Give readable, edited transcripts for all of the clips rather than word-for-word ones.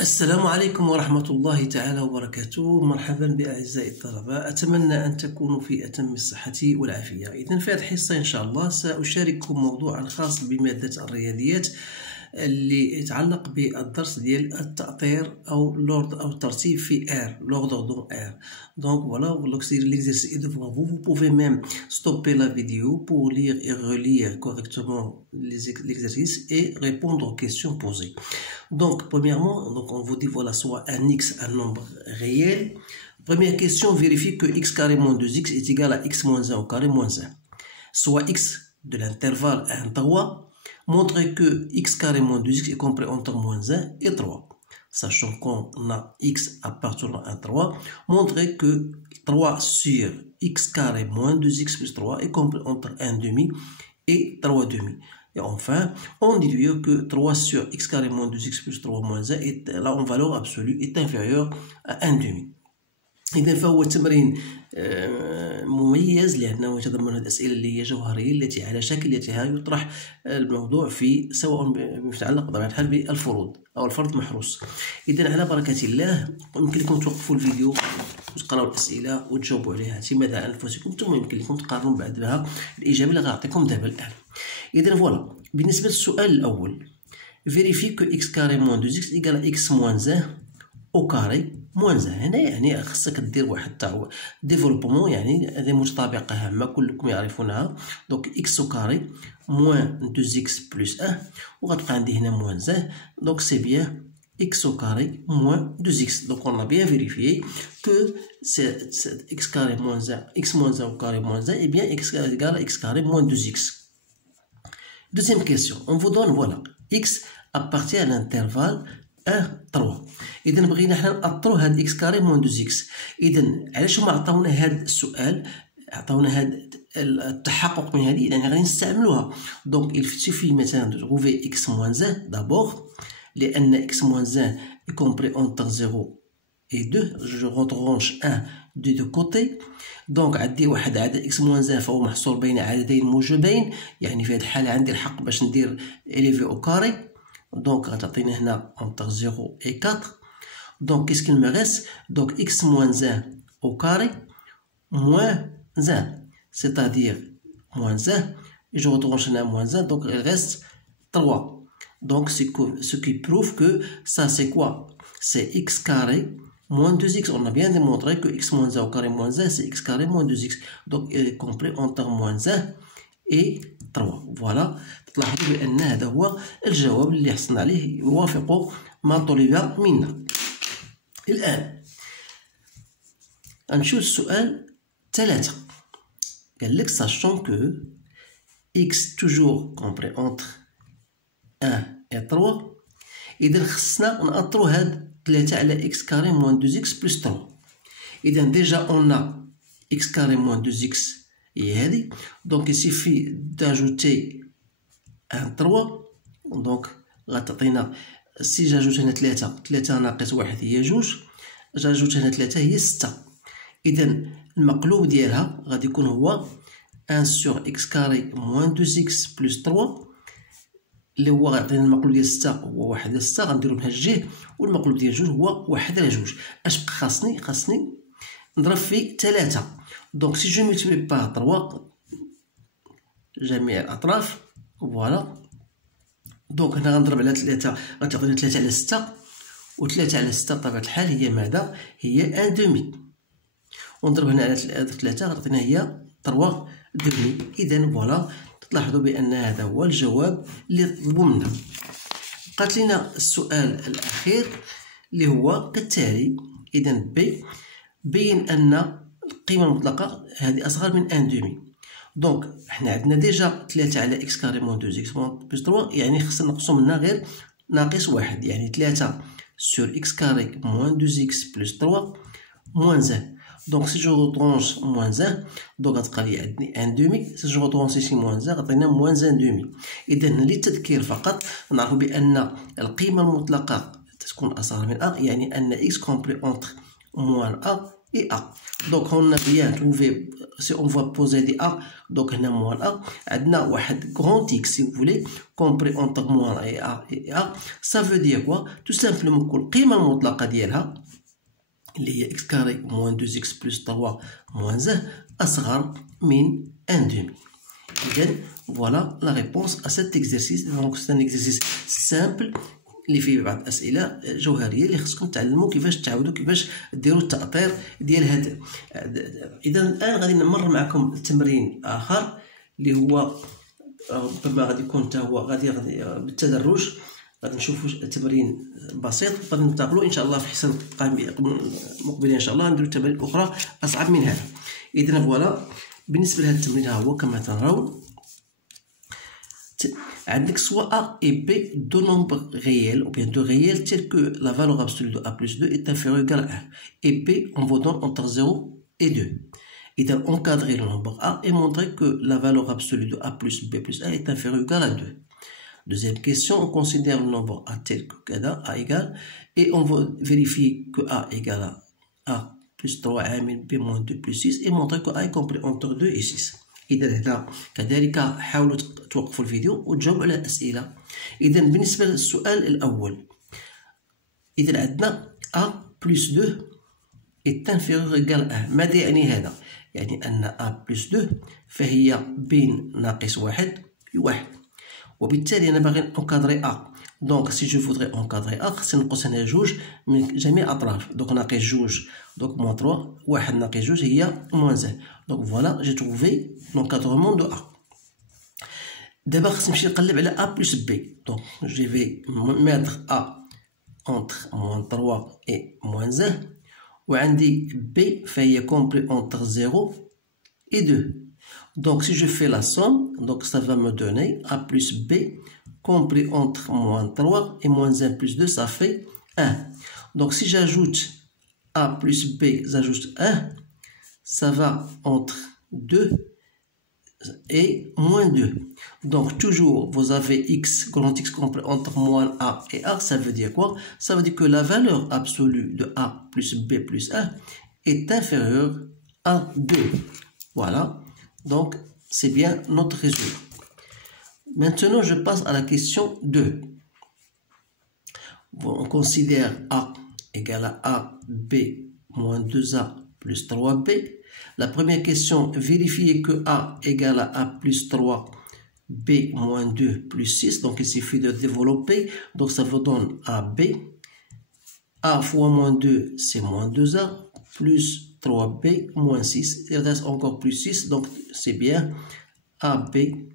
السلام عليكم ورحمة الله تعالى وبركاته. مرحبا بأعزائي الطلبة، أتمنى أن تكونوا في أتم الصحة والعافية. إذن في هذه الحصة إن شاء الله سأشارككم موضوعا خاص بمادة الرياضيات اللي يتعلق بالدرس ديال التأطير أو l'ordre أو الترتيب في R, l'ordre dans R. Donc voilà, l'exercice est devant vous. Vous pouvez même stopper la vidéo pour lire et relire correctement l'exercice et répondre aux questions posées. Donc premièrement, on vous dit voilà, soit un x, un nombre réel. Première question, vérifie que x carré moins 2x est égal à x moins 1 au carré moins 1. Soit x de l'intervalle 1, 3. Montrer que x carré moins 2x est compris entre moins 1 et 3. Sachant qu'on a x appartenant à 3, montrer que 3 sur x carré moins 2x plus 3 est compris entre 1 demi et 3 demi. Et enfin, on déduit que 3 sur x carré moins 2x plus 3 moins 1 est là en valeur absolue est inférieur à 1 demi. إذا فهو تمرين مميز لأنه يتضمن الأسئلة اللي هي جوهرية التي على شاكلتها يطرح الموضوع في سواء يتعلق بطبيعة الحال بالفروض أو الفرض محروس. إذا على بركة الله يمكن لكم توقفوا الفيديو وتقراوا الأسئلة وتجاوبوا عليها اعتمادا على أنفسكم، ثم يمكن لكم تقارنوا بعدها الإجابة اللي غنعطيكم دابا الآن. إذا فوالا بالنسبة للسؤال الأول، vérifie que x carré moins 2x égale à x moins 1 au carré moins 1. هنا يعني خصك دير واحد تاع ديفلوبمون، يعني هذه متطابقة هامة كلكم يعرفونها. دونك x au carré moins 2x plus 1 وغتبقى عندي هنا moins 1. دونك سي بيان x au carré moins 2x. Donc on a bien vérifié que c'est x carré moins 1, x moins 1 au carré moins 1, et bien x égale à x carré moins 2x. Deuxième question, on vous donne voilà x appartient à l'intervalle 1 3. إذا بغينا حنا نأطرو هاد x carré moins 2x. إذا علاش هما عطاونا هاد السؤال، عطاونا هاد التحقق من هذه، لأن غادي نستعملوها. دونك il suffit مثلا de trouver x moins 1 d'abord، لأن x moins 1 est compris entre 0 et 2. Je retranche 1 des deux côtés. دونك عندي واحد عدد x moins 1 فهو محصور بين عددين موجبين، يعني في هذه الحالة عندي الحق باش ندير élevé au carré. Donc غتعطينا هنا entre 0 et 4. Donc qu'est-ce qu'il me reste? Donc x moins 1 au carré moins 1, c'est-à-dire moins 1, et je retranche là moins 1, donc il reste 3. Donc ce qui prouve que ça c'est quoi? C'est x carré moins 2x. On a bien démontré que x moins 1 au carré moins 1 c'est x carré moins 2x. Donc il est compris entre moins 1 et 3. Voilà. تلاحظوا بأن هذا هو الجواب اللي حصلنا عليه يوافق ما طلب منا. الآن غنمشيو للسؤال 3. قال لك sachant que x toujours compris entre 1 et 3. إذا خصنا نأطرو هاد 3 على x carré moins 2x plus 3. إذا déjà on a x carré moins 2x هي هذه. Donc il suffit d'ajouter 1 3. دونك غتعطينا سي جاجوت هنا 3 ناقص 1 هي 2، جاجوت هنا 3 هي 6. إذا المقلوب ديالها غادي يكون هو 1 sur x carré moins 2x plus 3 اللي هو غيعطينا المقلوب ديال 6 هو 1 على 6. غنديرو من هاد الجهة، والمقلوب ديال 2 هو 1 على 2. اش بقى خاصني نضرب في 3. دونك سي جو ملتبلي بار 3 جميع الأطراف فوالا. دونك هنا غنضرب على 3 غتعطينا 3 على 6، و3 على 6 بطبيعة الحال هي ماذا؟ هي 1 دومي. ونضرب هنا على 3 غتعطينا هي 3 دومي. إذا فوالا تلاحظوا بأن هذا هو الجواب اللي طلبوا منا. بقات لينا السؤال الأخير اللي هو كالتالي. إذا بين أن القيمة المطلقة هذه أصغر من 1 دومي. دونك حنا عندنا ديجا 3 على x carré moins 2x plus 3، يعني خصنا نقصو منها غير ناقص 1، يعني 3 sur x carré moins 2x plus 3 moins 1. دونك سي جو retranche moins 1 دونك غتبقى لي عندي 1 دومي. سي جو retranche ici moins 1 غتعطينا moins 1 دومي. إذا للتذكير فقط نعرفو بأن القيمة المطلقة تكون أصغر من a، يعني أن x compris entre moins a et A. Donc on a bien trouvé, si on va poser des A, donc on a moins A, on a un grand X si vous voulez, compris entre moins A et A. Ça veut dire quoi? Tout simplement que القيمة المطلقة ديالها اللي هي x carré moins 2x plus 3 moins 1 أصغر من 1 demi. إذن voilà la réponse à cet exercice. Donc c'est un exercice simple اللي فيه بعض الاسئله جوهريه اللي خصكم تعلموا كيفاش تعاودوا كيفاش ديروا التاطير ديال هذا. اذا الان غادي نمر معكم تمرين اخر اللي هو ربما غادي يكون حتى هو غادي بالتدرج. غادي نشوفوا تمرين بسيط غادي ننتقلوا ان شاء الله في الحصه المقبله ان شاء الله نديروا تمارين اخرى اصعب من هذا. اذا فوالا بالنسبه لهذا التمرين ها هو كما ترون. عندك soit A et B deux nombres réels ou bien deux réels tels que la valeur absolue de A plus 2 est inférieure ou égale à 1 et B on vous donne entre 0 et 2. Et donc encadrer le nombre A et montrer que la valeur absolue de A plus B plus 1 est inférieure ou égale à 2. Deuxième question, on considère le nombre A tel que A égale et on va vérifier que A égale à A plus 3 عامل B moins 2 plus 6 et montrer que A est compris entre 2 et 6. إذا هنا كذلك حاولوا توقفوا الفيديو وتجاوبوا على الأسئلة. إذا بالنسبة للسؤال الأول، إذا عندنا A plus 2 est inférieur ou égal à 1. ماذا يعني هذا؟ يعني أن A plus 2 فهي بين ناقص واحد لواحد، وبالتالي أنا باغي أنكادري A. دونك سي جو فودغي أنكادري A خصني نقص هنا جوج من جميع أطراف. دونك ناقص جوج دونك موان 3 واحد ناقص جوج هي موان 1. Donc voilà, j'ai trouvé l'encadrement de A. D'abord, je vais aller à A plus B. Donc je vais mettre A entre moins 3 et moins 1. Ou B fait compris entre 0 et 2. Donc si je fais la somme, donc ça va me donner A plus B compris entre moins 3 et moins 1 plus 2, ça fait 1. Donc si j'ajoute A plus B, j'ajoute 1. Ça va entre 2 et moins 2. Donc toujours vous avez x, grand X compris entre moins A et A. Ça veut dire quoi? Ça veut dire que la valeur absolue de A plus B plus 1 est inférieure à 2. Voilà. Donc c'est bien notre résultat. Maintenant je passe à la question 2. On considère A égale à A, B moins 2A plus 3B. La première question, vérifier que A égale à A plus 3, B moins 2 plus 6. Donc il suffit de développer. Donc ça vous donne AB. A fois moins 2, c'est moins 2A, plus 3B moins 6. Il reste encore plus 6. Donc c'est bien AB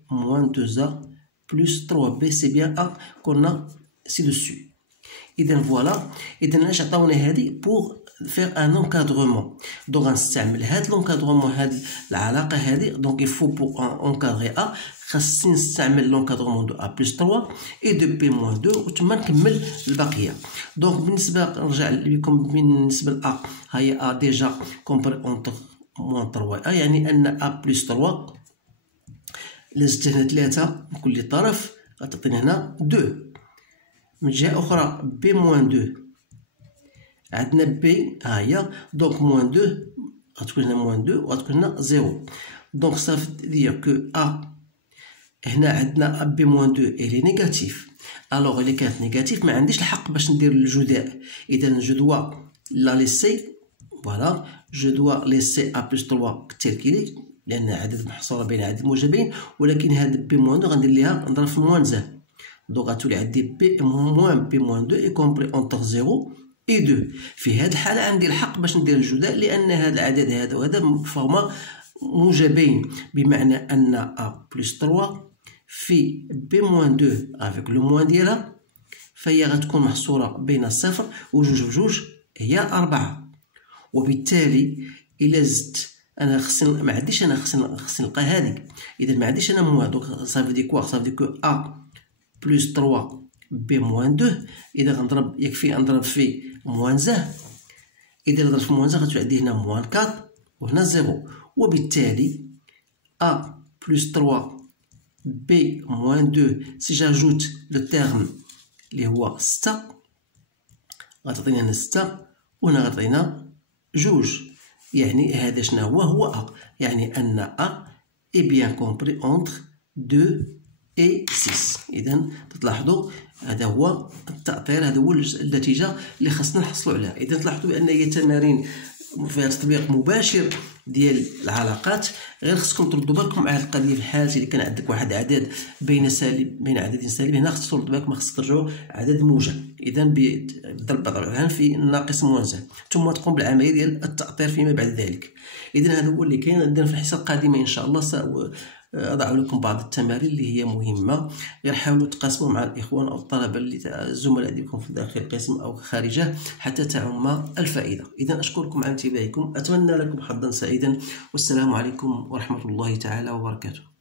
moins 2A plus 3B. C'est bien A qu'on a ci-dessus. Et donc voilà. Et donc là, j'attends pour faire un encadrement. Donc نستعمل هذا l'encadrement هذه العلاقة هذه. Donc il faut pour encadrer A خاصني نستعمل l'encadrement de A plus 3 et de B moins 2 وتما نكمل البقية. Donc بالنسبة نرجع لكم بالنسبة ل A هي A déjà compris entre moins 3 A يعني أن A plus 3 لزت هنا 3 من كل طرف غتعطيني هنا 2. من جهة أخرى B moins 2 عندنا بي ها هي. دونك موان 2 غتكون هنا موان 2 وغتكون هنا 0. دونك صافي دير كو ا هنا عندنا بي موان 2 الي نيجاتيف. الوغ الي كانت نيجاتيف ما عنديش الحق باش ندير الجداء. اذا جو دوا لا ليسي فوالا جو دوا ليسي ا بلس 3 تيل كيلي لان عدد محصور بين عدد موجبين. ولكن هاد بي موان 2 غندير ليها نضرب في موان 1. دونك غتولي عندي بي موان 2 اي كومبري اونتر 0 et 2. في هذه الحالة عندي الحق باش ندير الجداء لأن هذا العدد هذا وهذا فهما موجبين. بمعنى أن A plus 3 في B moins 2 avec le moins ديالها فهي غتكون محصورة بين الصفر وجوج بجوج هي 4. وبالتالي إلا زدت أنا خصني ما عنديش أنا خصني نلقى هذيك. إذا ما عنديش أنا موان دونك صافي دي كوا صافي دي كو A plus 3 B moins 2. إذا غنضرب يكفي نضرب في موان 1. إذا ضربت في موان 1 غتولي عندي هنا موان 4 وهنا 0. وبالتالي A plus 3 B moins 2 si j'ajoute le terme اللي هو 6 غتعطينا هنا 6 وهنا غتعطينا جوج. يعني هذا شنو هو أ، يعني أن أ est bien compris entre 2 et 6. إذا تلاحظوا هذا هو التأطير، هذا هو النتيجة اللي خصنا نحصلوا عليها. إذا تلاحظوا بأن هي تمارين فيها تطبيق مباشر ديال العلاقات، غير خصكم تردوا بالكم على القضيه في الحالة اللي كان عندك واحد عدد بين عدد سالب، هنا خصك ترد بالك، ما خصك ترجعوا عدد موجب. اذا بضرب طبعا في الناقص موازن، ثم تقوم بالعمليه ديال التأطير فيما بعد ذلك. اذا هذا هو اللي كاين عندنا في الحصه القادمه ان شاء الله. أضع لكم بعض التمارين اللي هي مهمة، غير حاولوا تقاسموا مع الإخوان أو الطلبة الزملاء ديالكم في داخل القسم أو خارجه حتى تعم الفائدة. إذا أشكركم على انتباهكم، أتمنى لكم حظا سعيدا، والسلام عليكم ورحمة الله تعالى وبركاته.